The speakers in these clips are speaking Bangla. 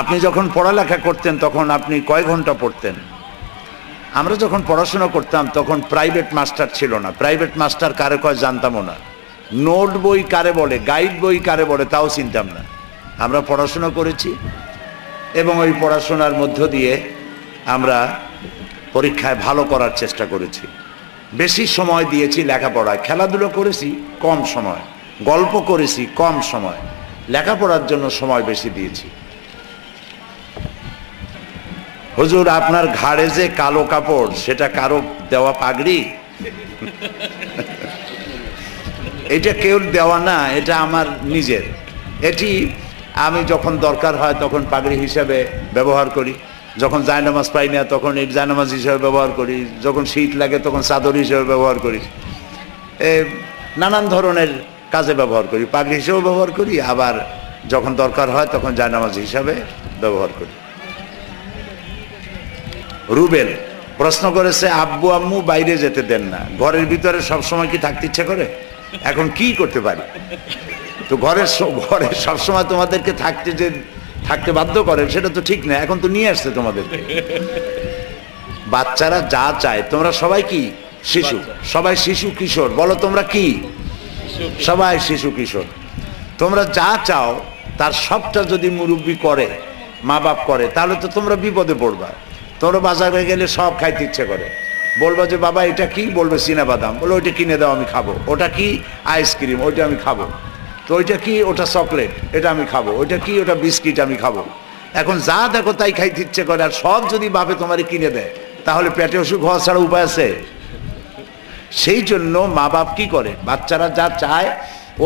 আপনি যখন পড়ালেখা করতেন তখন আপনি কয় ঘন্টা পড়তেন? আমরা যখন পড়াশোনা করতাম তখন প্রাইভেট মাস্টার ছিল না। প্রাইভেট মাস্টার কারে কয় জানতামও না। নোট বই কারে বলে, গাইড বই কারে বলে তাও চিনতাম না। আমরা পড়াশোনা করেছি এবং ওই পড়াশোনার মধ্য দিয়ে আমরা পরীক্ষায় ভালো করার চেষ্টা করেছি। বেশি সময় দিয়েছি লেখাপড়ায়। খেলাধুলো করেছি কম সময়, গল্প করেছি কম সময়, লেখাপড়ার জন্য সময় বেশি দিয়েছি। হুজুর, আপনার ঘাড়ে যে কালো কাপড় সেটা কারো দেওয়া পাগড়ি? এটা কেউ দেওয়া না, এটা আমার নিজের। এটি আমি যখন দরকার হয় তখন পাগড়ি হিসাবে ব্যবহার করি, যখন জায়নামাজ পাই না তখন এই জায়নামাজ হিসাবে ব্যবহার করি, যখন শীত লাগে তখন চাদর হিসেবে ব্যবহার করি, নানান ধরনের কাজে ব্যবহার করি। পাগড়ি হিসেবেও ব্যবহার করি, আবার যখন দরকার হয় তখন জায়নামাজ হিসাবে ব্যবহার করি। রুবেল প্রশ্ন করেছে, আব্বু আম্মু বাইরে যেতে দেন না, ঘরের ভিতরে সবসময় কি থাকতে ইচ্ছে করে? এখন কি করতে পারি? তো ঘরে সবসময় তোমাদেরকে থাকতে বাধ্য করেন, সেটা তো ঠিক না। এখন তো নিয়ে আসছে তোমাদেরকে। বাচ্চারা যা চায়, তোমরা সবাই কি শিশু, সবাই শিশু কিশোর, বলো তোমরা কি? সবাই শিশু কিশোর। তোমরা যা চাও তার সবটা যদি মুরব্বি করে, মা বাপ করে, তাহলে তো তোমরা বিপদে পড়বা। তোমরা বাজারে গেলে সব খাইতে ইচ্ছে করে, বলবা যে বাবা এটা কি? বলবে চীনা বাদাম। বলে ওইটা কিনে দাও, আমি খাবো। ওটা কি? আইসক্রিম, ওইটা আমি খাবো। তো ওইটা কি? ওটা চকলেট, এটা আমি খাবো। ওইটা কি? ওটা বিস্কিট, আমি খাবো। এখন যা দেখো তাই খাইতে ইচ্ছে করে, আর সব যদি বাপে তোমার কিনে দেয় তাহলে পেটে অসুখ হওয়া ছাড়া উপায় আছে? সেই জন্য মা বাপ কি করে, বাচ্চারা যা চায়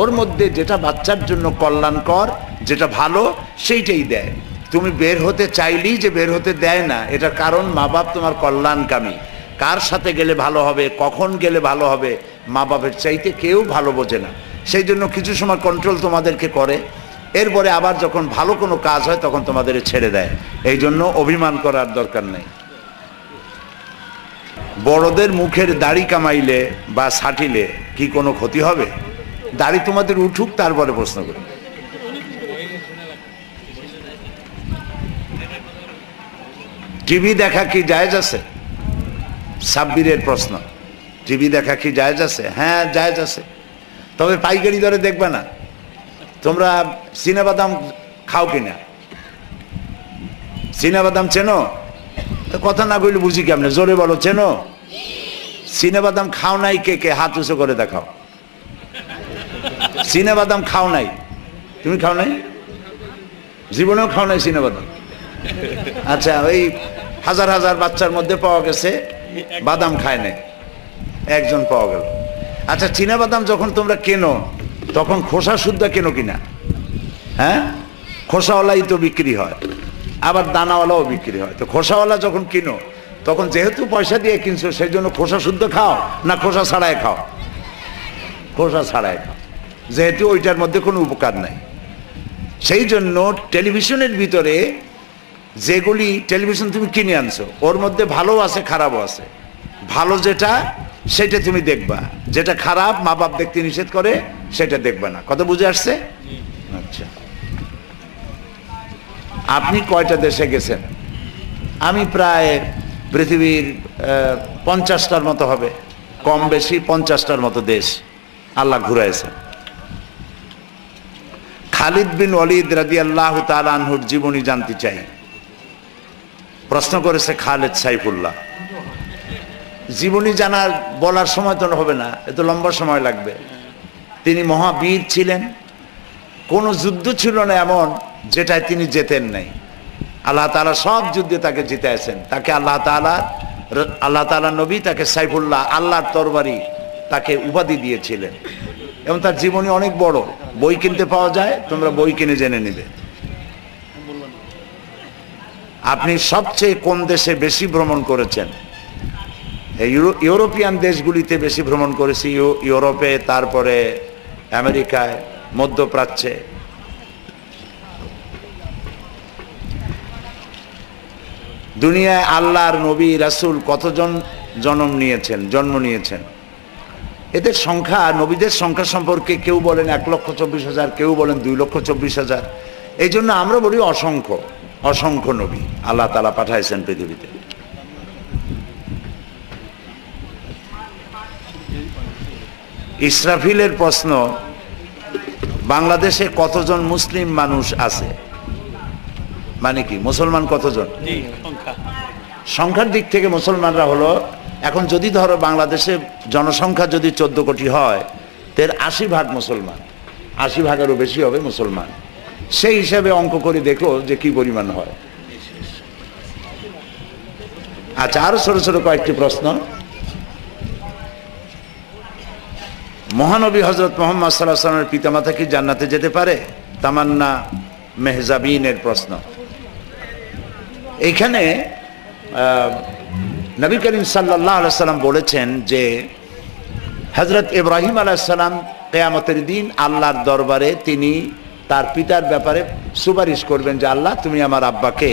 ওর মধ্যে যেটা বাচ্চার জন্য কল্যাণকর, যেটা ভালো, সেইটাই দেয়। তুমি বের হতে চাইলেই যে বের হতে দেয় না, এটার কারণ মা বাপ তোমার কল্যাণকামী। কার সাথে গেলে ভালো হবে, কখন গেলে ভালো হবে, মা বাপের চাইতে কেউ ভালো বোঝে না। সেই জন্য কিছু সময় কন্ট্রোল তোমাদেরকে করে, এরপরে আবার যখন ভালো কোনো কাজ হয় তখন তোমাদের ছেড়ে দেয়। এই জন্য অভিমান করার দরকার নেই। বড়দের মুখের দাড়ি কামাইলে বা ছাটিলে কি কোনো ক্ষতি হবে? দাড়ি তোমাদের উঠুক, তারপরে প্রশ্ন করি। টিভি দেখা কি জায়েজ আছে? সাব্বিরের প্রশ্ন, টিভি দেখা কি জায়েজ আছে? হ্যাঁ, জায়েজ আছে, তবে পাইকারি দরে দেখবে না। তোমরা চীনাবাদাম খাও কিনা? চীনাবাদাম চেনো? তো কথা না কইলে বুঝি কেমনে? জোরে বলো, চেনো? চীনাবাদাম খাও নাই কে কে? হাত উঁচু করে দেখাও। চীনাবাদাম খাও নাই? তুমি খাও নাই? জীবনেও খাও নাই চীনাবাদাম? আচ্ছা, ওই হাজার হাজার বাচ্চার মধ্যে পাওয়া গেছে বাদাম খায় নাই, একজন পাওয়া গেল। আচ্ছা, চীনাবাদাম যখন তোমরা কেনো তখন খোসা শুদ্ধ কেনো কিনা? হ্যাঁ, খোসাওয়ালাই তো বিক্রি হয়, আবার দানাওয়ালাও বিক্রি হয়। তো খোসাওয়ালা যখন কিনো তখন যেহেতু পয়সা দিয়ে কিনছো, সেই জন্য খোসা শুদ্ধ খাও না খোসা ছাড়াই খাও? খোসা ছাড়াই খাও, যেহেতু ওইটার মধ্যে কোনো উপকার নাই। সেই জন্য টেলিভিশনের ভিতরে যেগুলি টেলিভিশন তুমি কিনে আনছো, ওর মধ্যে ভালো আছে খারাপও আছে। ভালো যেটা সেটা তুমি দেখবা, যেটা খারাপ মা বাপ দেখতে নিষেধ করে সেটা দেখবা না। কথা বুঝে আসছে? আচ্ছা, আপনি কয়টা দেশে গেছেন? আমি প্রায় পৃথিবীর 50টার মতো হবে, কম বেশি 50টার মতো দেশ আল্লাহ ঘুরাইছেন। খালিদ বিন ওয়ালিদ রাদিয়াল্লাহু তাআলা আনহুর জীবনী জানতে চাই। প্রশ্ন করেছে খালেদ সাইফুল্লাহ। জীবনী জানার বলার সময় তো হবে না, এত লম্বা সময় লাগবে। তিনি মহাবীর ছিলেন, কোনো যুদ্ধ ছিল না এমন যেটায় তিনি জেতেন নাই। আল্লাহ তাআলা সব যুদ্ধে তাকে জিতাইছেন। তাকে আল্লাহ তাআলা নবী তাকে সাইফুল্লাহ, আল্লাহর তরবারি, তাকে উপাধি দিয়েছিলেন। এবং তার জীবনী অনেক বড়, বই কিনতে পাওয়া যায়, তোমরা বই কিনে জেনে নিবে। আপনি সবচেয়ে কোন দেশে বেশি ভ্রমণ করেছেন? ইউরোপিয়ান দেশগুলিতে বেশি ভ্রমণ করেছি, ইউরোপে, তারপরে আমেরিকায়, মধ্যপ্রাচ্যে। দুনিয়ায় আল্লাহর নবী রাসূল কতজন জন্ম নিয়েছেন? এদের সংখ্যা, নবীদের সংখ্যা সম্পর্কে কেউ বলেন 1,24,000, কেউ বলেন 2,24,000। এই জন্য আমরা বলি অসংখ্য। অসংখ্য নবী আল্লাহ তাআলা পাঠাইছেন পৃথিবীতে। ইসরাফিলের প্রশ্ন, বাংলাদেশে কতজন মুসলিম মানুষ আছে? মানে কি, মুসলমান কতজন? সংখ্যার দিক থেকে মুসলমানরা হলো, এখন যদি ধরো বাংলাদেশে জনসংখ্যা যদি 14 কোটি হয়, এর 80 ভাগ মুসলমান, 80 ভাগেরও বেশি হবে মুসলমান। সেই হিসাবে অঙ্ক করে দেখো যে কি পরিমাণ হয়। আচ্ছা, আরো ছোট ছোট কয়েকটি প্রশ্ন। মহানবী হযরত মুহাম্মদ সাল্লাল্লাহু আলাইহি ওয়াসাল্লামের পিতামাতা কি জান্নাতে যেতে পারে? তামান্না মেহজাবিনের প্রশ্ন। এইখানে নবী করিম সাল্লাল্লাহু আলাইহি ওয়াসাল্লাম বলেছেন যে হযরত ইব্রাহিম আলাইহিস সালাম কিয়ামতের দিন আল্লাহর দরবারে তিনি তার পিতার ব্যাপারে সুপারিশ করবেন যে আল্লাহ, তুমি আমার আব্বাকে